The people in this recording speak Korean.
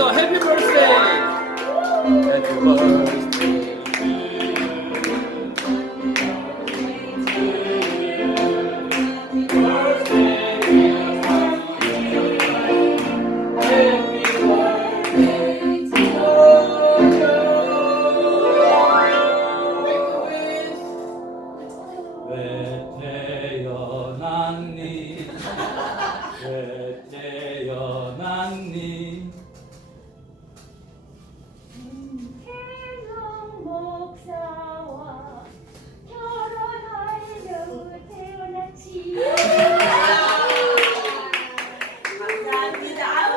더 해피 벌스데이 해피 벌스데이 왜 태어났니? 왜 I'm